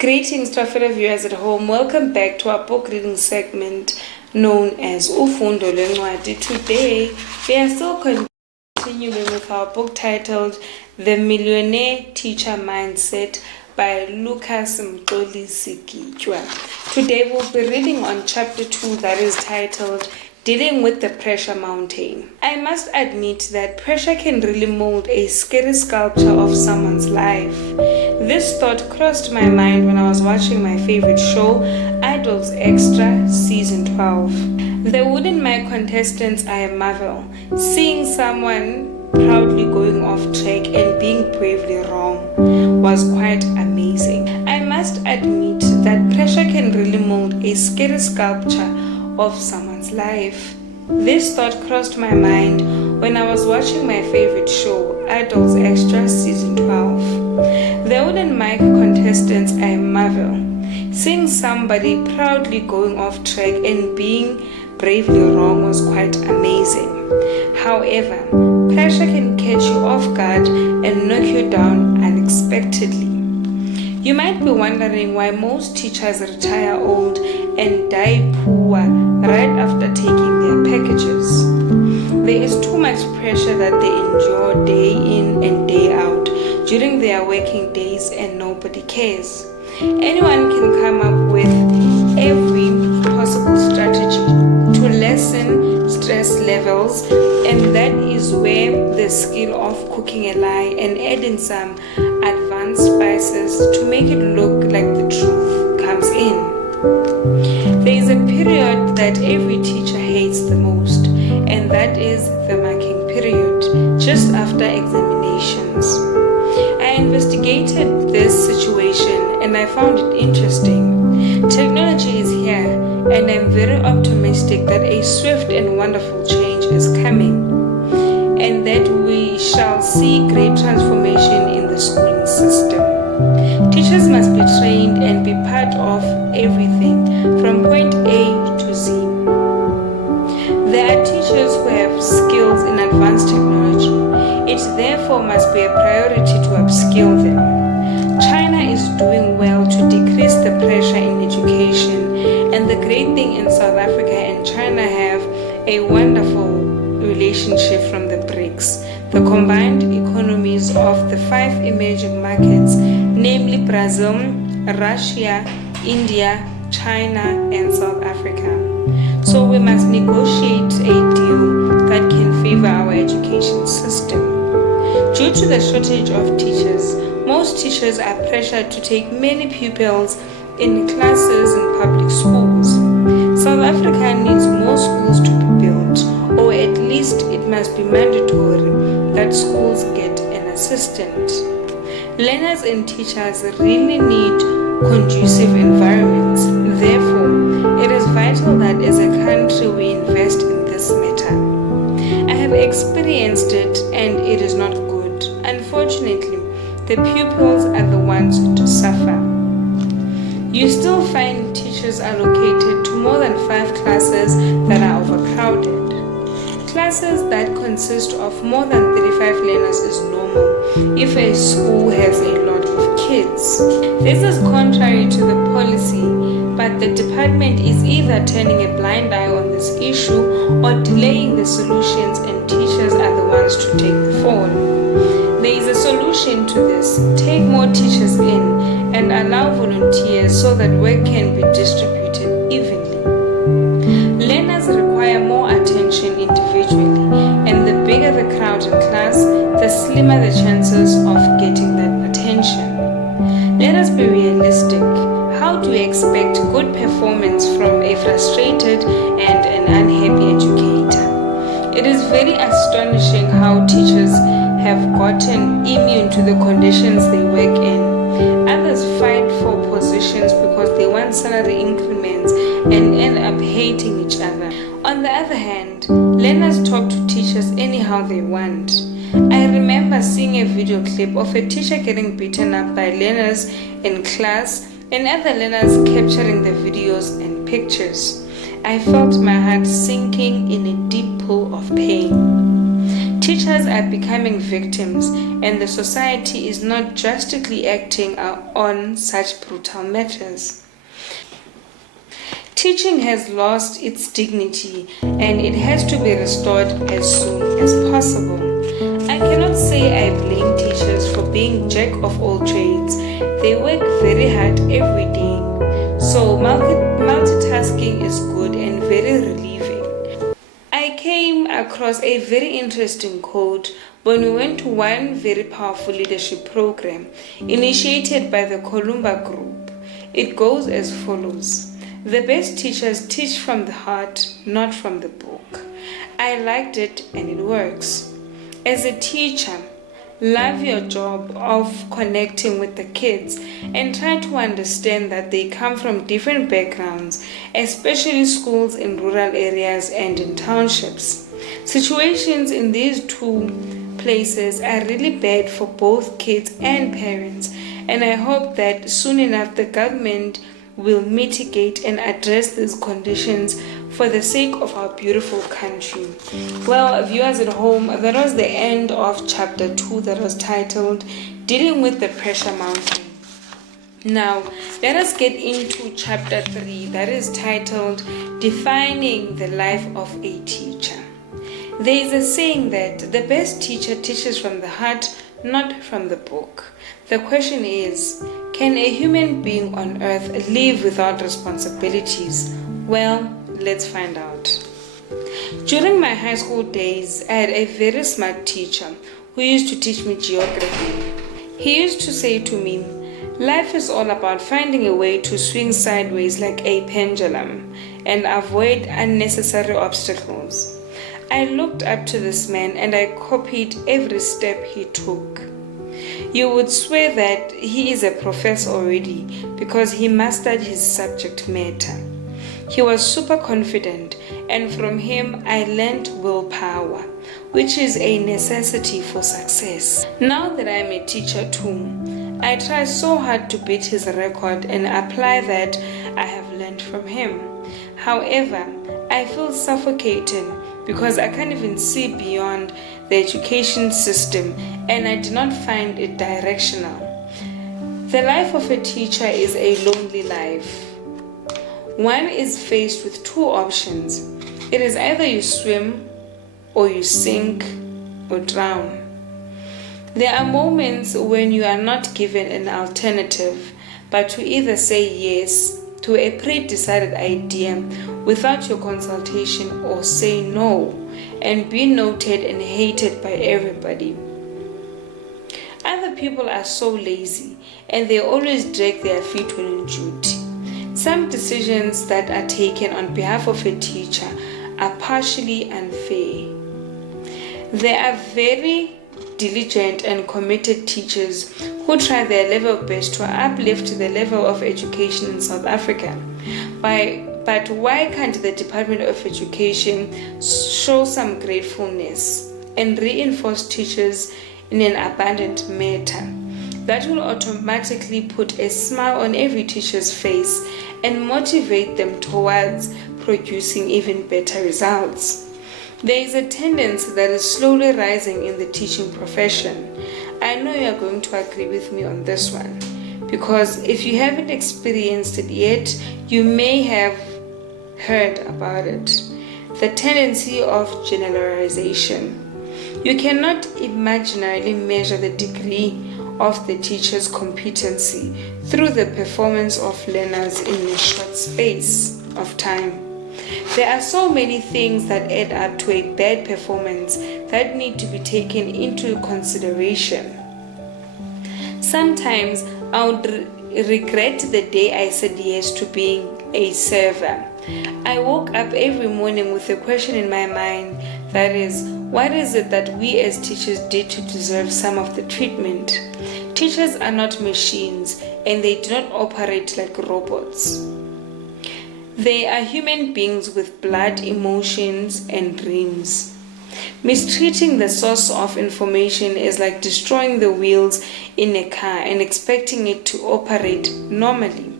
Greetings to our fellow viewers at home. Welcome back to our book reading segment known as Ufundo Lwencwadi. Today, we are still continuing with our book titled The Millionaire Teacher Mindset by Mxolisi Mgitywa. Today, we'll be reading on chapter 2 that is titled Dealing with the Pressure Mountain. I must admit that pressure can really mold a scary sculpture of someone's life. This thought crossed my mind when I was watching my favorite show, Idols Extra Season 12. The wooden mic contestants are a marvel. Seeing someone proudly going off track and being bravely wrong was quite amazing. I must admit that pressure can really mold a scary sculpture of someone's life. This thought crossed my mind when I was watching my favorite show, Idols Extra Season 12. The wooden mic contestants are a marvel. Seeing somebody proudly going off track and being bravely wrong was quite amazing. However, pressure can catch you off guard and knock you down unexpectedly. You might be wondering why most teachers retire old and die poor right after taking their packages. There is too much pressure that they endure day in and day out during their working days and nobody cares. Anyone can come up with every possible strategy to lessen stress levels, and that is where the skill of cooking a lie and adding some advanced spices to make it look like the truth comes in. There is a period that every teacher hates the most, and that is the marking period, just after examinations. I investigated this situation and I found it interesting. Technology is here, and I'm very optimistic that a swift and wonderful change is coming, and that we shall see great transformation in the schooling system. Teachers must be trained and be part of everything from point A to Z. There are teachers who have skills in advanced technology. It therefore must be a priority to upskill them. China is doing well to decrease the pressure in education, and the great thing in South Africa and China have a wonderful relationship from the BRICS, the combined economies of the 5 emerging markets, namely Brazil, Russia, India, China, and South Africa. So we must negotiate a deal that can favor our education system. Due to the shortage of teachers, most teachers are pressured to take many pupils in classes in public schools. South Africa needs more schools to be built, or at least it must be mandatory that schools get an assistant. Learners and teachers really need conducive environments. Therefore, it is vital that as a country we invest in this matter. I have experienced it and it is not good. Unfortunately, the pupils are the ones to suffer. You still find teachers allocated to more than 5 classes that are overcrowded. Classes that consist of more than 35 learners is normal if a school has a lot of kids. This is contrary to the policy, but the department is either turning a blind eye on this issue or delaying the solutions, and teachers are the ones to take the fall. There is a solution to this. Take more teachers in and allow volunteers so that work can be distributed evenly. Learners require more attention individually, and the bigger the crowd in class, the slimmer the chances of getting that attention. Let us be realistic. How do we expect good performance from a frustrated and an unhappy educator? It is very astonishing how teachers have gotten immune to the conditions they work in. Others fight for positions because they want salary increments and end up hating each other. On the other hand, learners talk to teachers anyhow they want. I remember seeing a video clip of a teacher getting beaten up by learners in class and other learners capturing the videos and pictures. I felt my heart sinking in a deep pool of pain. Teachers are becoming victims, and the society is not drastically acting on such brutal matters. Teaching has lost its dignity, and it has to be restored as soon as possible. I cannot say I blame teachers for being jack of all trades. They work very hard every day. So multitasking is good and very relieving. I came across a very interesting quote when we went to one very powerful leadership program initiated by the Columba Group. It goes as follows. The best teachers teach from the heart, not from the book. I liked it and it works. As a teacher, love your job of connecting with the kids and try to understand that they come from different backgrounds, especially schools in rural areas and in townships. Situations in these two places are really bad for both kids and parents, and I hope that soon enough the government will mitigate and address these conditions for the sake of our beautiful country. Well, viewers at home, that was the end of chapter 2 that was titled Dealing with the Pressure Mountain. Now, let us get into chapter 3 that is titled Defining the Life of a Teacher. There is a saying that the best teacher teaches from the heart, not from the book. The question is, can a human being on earth live without responsibilities? Well, let's find out. During my high school days, I had a very smart teacher who used to teach me geography. He used to say to me, life is all about finding a way to swing sideways like a pendulum and avoid unnecessary obstacles. I looked up to this man and I copied every step he took. You would swear that he is a professor already because he mastered his subject matter. He was super confident, and from him I learned willpower, which is a necessity for success. Now that I'm a teacher too, I try so hard to beat his record and apply that I have learned from him. However, I feel suffocated because I can't even see beyond the education system and I do not find it directional. The life of a teacher is a lonely life. One is faced with two options. It is either you swim or you sink or drown. There are moments when you are not given an alternative, but to either say yes to a pre-decided idea without your consultation or say no and be noted and hated by everybody. Other people are so lazy and they always drag their feet when on duty. Some decisions that are taken on behalf of a teacher are partially unfair. There are very diligent and committed teachers who try their level best to uplift the level of education in South Africa. But why can't the Department of Education show some gratefulness and reinforce teachers in an abundant manner? That will automatically put a smile on every teacher's face and motivate them towards producing even better results. There is a tendency that is slowly rising in the teaching profession. I know you are going to agree with me on this one, because if you haven't experienced it yet, you may have heard about it. The tendency of generalization. You cannot imaginarily measure the degree of the teacher's competency through the performance of learners in a short space of time. There are so many things that add up to a bad performance that need to be taken into consideration. Sometimes I would regret the day I said yes to being a server. I woke up every morning with a question in my mind, that is, what is it that we as teachers did to deserve some of the treatment? Teachers are not machines and they do not operate like robots. They are human beings with blood, emotions, and dreams. Mistreating the source of information is like destroying the wheels in a car and expecting it to operate normally.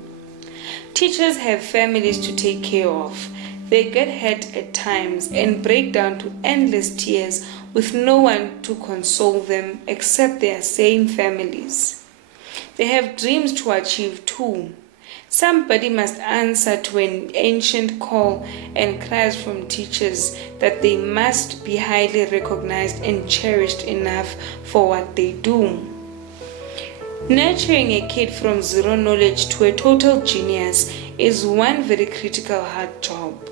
Teachers have families to take care of. They get hurt at times and break down to endless tears with no one to console them except their same families. They have dreams to achieve too. Somebody must answer to an ancient call and cries from teachers that they must be highly recognized and cherished enough for what they do. Nurturing a kid from zero knowledge to a total genius is one very critical hard job.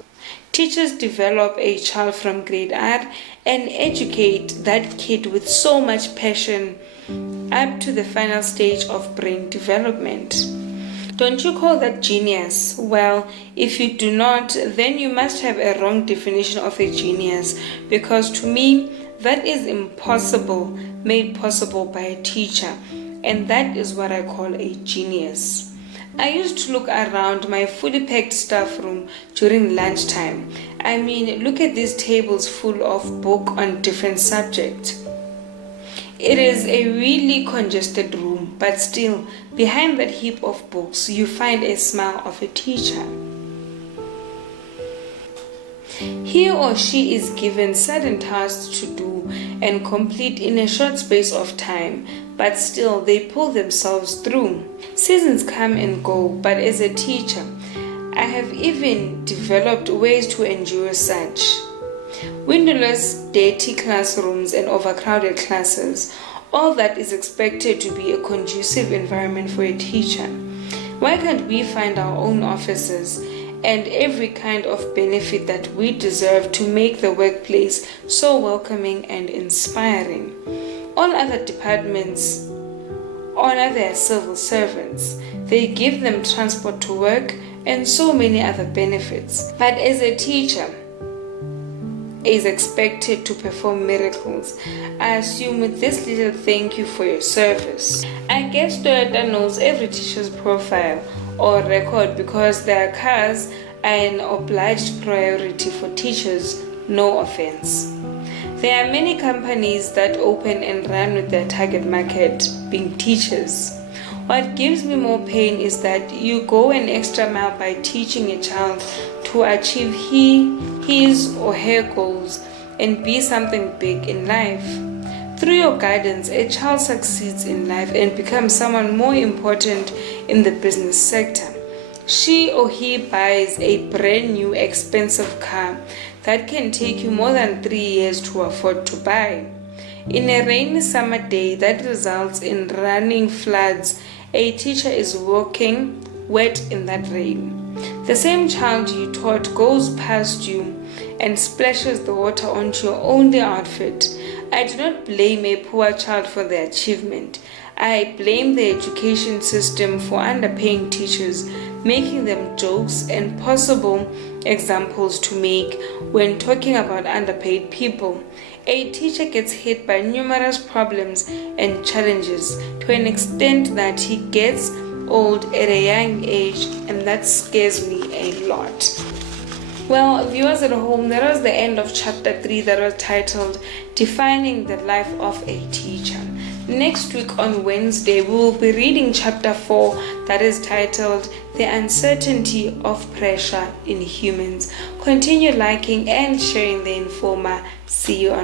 Teachers develop a child from grade R and educate that kid with so much passion up to the final stage of brain development. Don't you call that genius? Well, if you do not, then you must have a wrong definition of a genius, because to me, that is impossible made possible by a teacher, and that is what I call a genius. I used to look around my fully packed staff room during lunchtime. I mean, look at these tables full of books on different subjects. It is a really congested room, but still, behind that heap of books, you find a smile of a teacher. He or she is given certain tasks to do and complete in a short space of time, but still they pull themselves through. Seasons come and go, but as a teacher, I have even developed ways to endure such. Windowless, dirty classrooms and overcrowded classes, all that is expected to be a conducive environment for a teacher. Why can't we find our own offices and every kind of benefit that we deserve to make the workplace so welcoming and inspiring? All other departments honor their civil servants. They give them transport to work and so many other benefits. But as a teacher is expected to perform miracles, I assume with this little thank you for your service. I guess Toyota knows every teacher's profile or record because their cars are an obliged priority for teachers, no offense. There are many companies that open and run with their target market being teachers. What gives me more pain is that you go an extra mile by teaching a child to achieve his or her goals and be something big in life. Through your guidance, a child succeeds in life and becomes someone more important in the business sector. She or he buys a brand new expensive car that can take you more than 3 years to afford to buy. In a rainy summer day that results in running floods, a teacher is walking wet in that rain. The same child you taught goes past you and splashes the water onto your only outfit. I do not blame a poor child for their achievement. I blame the education system for underpaying teachers, making them jokes and possible examples to make when talking about underpaid people. A teacher gets hit by numerous problems and challenges to an extent that he gets old at a young age, and that scares me a lot. Well, viewers at home, that was the end of chapter 3 that was titled Defining the Life of a Teacher. Next week on Wednesday, we will be reading chapter 4 that is titled The Uncertainty of Pressure in Humans. Continue liking and sharing the Informer. See you on